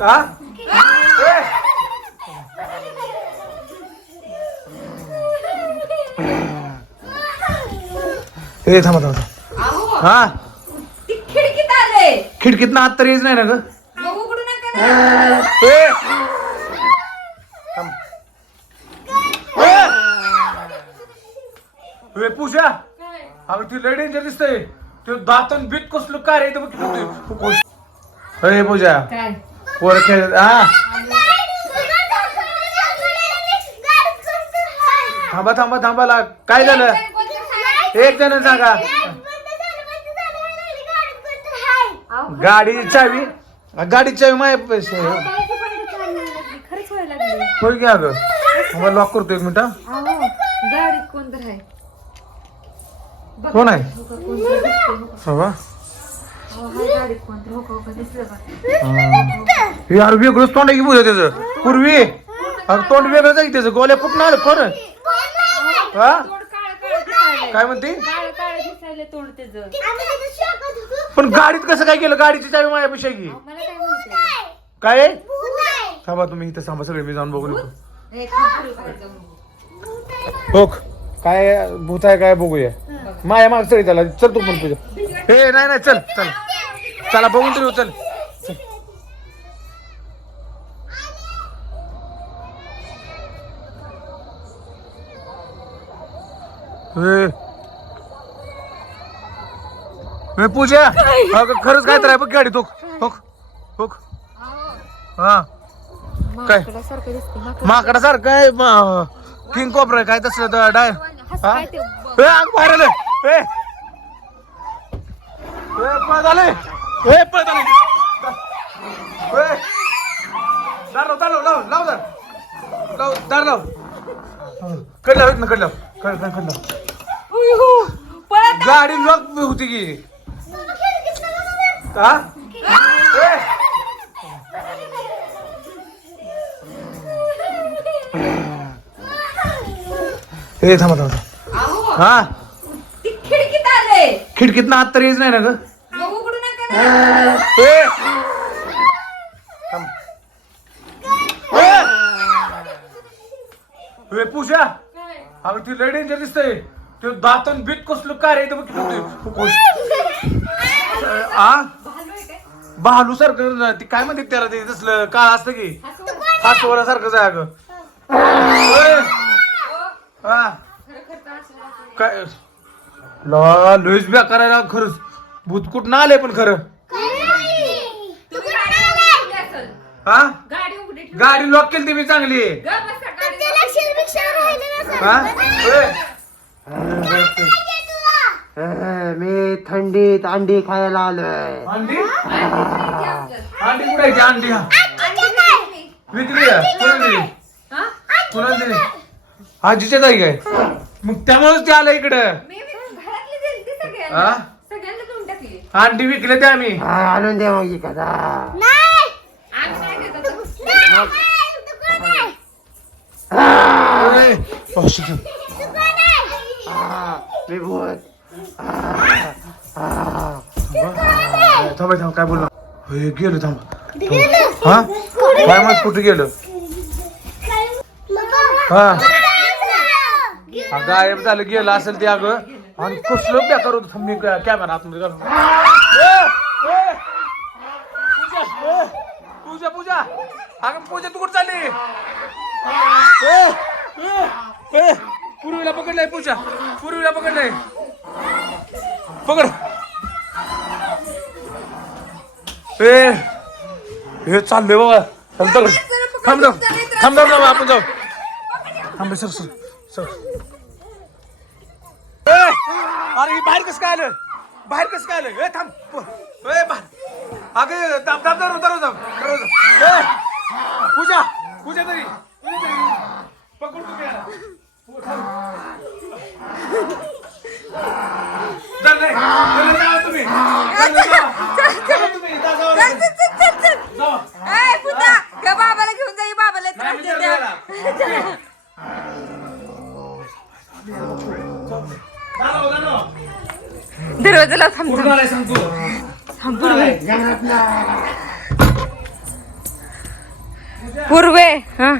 हा ए थांबा थांबा हा खिडकीत आले खिडकीतनं आत तर येच नाही ना ग मग उघडू नका ना. ए! थांब. ए पूजा अगं ती लय डेंजर दिसतंय ते दातन बीत कसलं काय रे इथं बघ अरे पूजा काय पोर खेळ हा थांबा थांबा थांबाला काय झालं एक जण सांगा गाडीची चावी माय पैसे खरंच व्हायला लागली. होय की अगं मला लॉक करतो एक मिनिट हा. गाडीत कोण तर आहे. कोण आहे हो का, कोण तर दिसतंय, हो का. बाबा हाय गाडीत कोण तर, हो का, हो का, दिसलं का? हे यार वेगळंच तोंड आहे की पूजा त्याचं पूर्वी अगं तोंड वेगळंच आहे की त्याचं गोल्या कुठं आलं कोण हा तोंड काळं काळं दिसायलंय. काय म्हणते काळं काळं दिसायलंय तोंड त्याचं. पण गाडीत कसं काय केलं गाडीची चावी माझ्यापेक्षा की मला काय माहिती. काय आहे? थांबा तुम्ही इथं थांबा सगळे मी जाऊन बघून येतो हे खाली बाहेर जाऊन. हो काय भूत आहे काय बघूया माया माग सगळी त्याला चल तू पण पूजा हे नाही नाही चल चल चला बघून तरी येऊ, चल चल. ए पूजा अगं खरंच काय तर आहे बघ गाडी तो हो हो हा काय? माकडासारखं दिसतंय, माकड. माकडा सारखं आहे किंग कोबरा काय तसं डाय हसं काय ते बाहेर आलं ए पळत आले ए पळत आले दार लाव दार लाव लाव लाव दार लाव दार लाव कड लाव ना कड लाव कड लाव कड लाव पळत गाडी लॉक होती की हा ए ए थांबा थांबा हा ती खिडकीत आले खिडकीतनं आत तर येच नाही ना ग मग उघडू नका ना. ए! थांब. ए पूजा अगं ती लय डेंजर दिसतंय ते दातन बीत कसलं काय रे इथं बघ आ भालू आहे काय? भालू सारखं ती काय म्हणते त्याला ते तसलं काय असतं की हासवला सारखंच आहे अगं ए! हा काय ला लुईस ब्या करायला खरंच भूत कुठं आले पण खरं हा गाडी उघडी ठेव. गाडी लॉक केली ती मी चांगली गा बसा, गाडी हा मी थंडीत अंडी खायला आलोय. अंडी लावा. अंडी कुठे आहे अंडी हा विकली आहे कोणाला दिली हा? कोणाला दिली आजीच्या जागी काय मग त्यामुळेच ते आलं इकडं मी घरातली दिली ती सगळ्यांना. हा? सगळ्यांना देऊन टाकली. अंडी विकले ते आम्ही आणून दे मग एखादा. आम्ही नाही देत आता. ए, औषध. मी भूत. थांबा काय बोलला गेलो थांबा हा काय मग कुठे गेलो हा गायब झालं गेलं असेल ते अगं आणि कसलं बेकार होतं थांब मी कॅमेरा आतमध्ये घालून पूजा पूजा अगं पूजा तू कुठं चालली पूर्वीला पकडलंय पूजा पूर्वीला पकडलंय पकड ए हे चाललंय बाबा थांब थांब थांब थांब आपण जाऊ थांब सर सर सर अरे बाहेर कसं काय आलं बाहेर कसं काय आलं ए थांब ए बाहेर अगे दाब दाब दाब दरवाजा पूजा पूजा तरी पकड तुम्ही बाबाला घेऊन जाई बाबाला त्रास देते. दरवाजाला थांब थांब. पूर्वे हा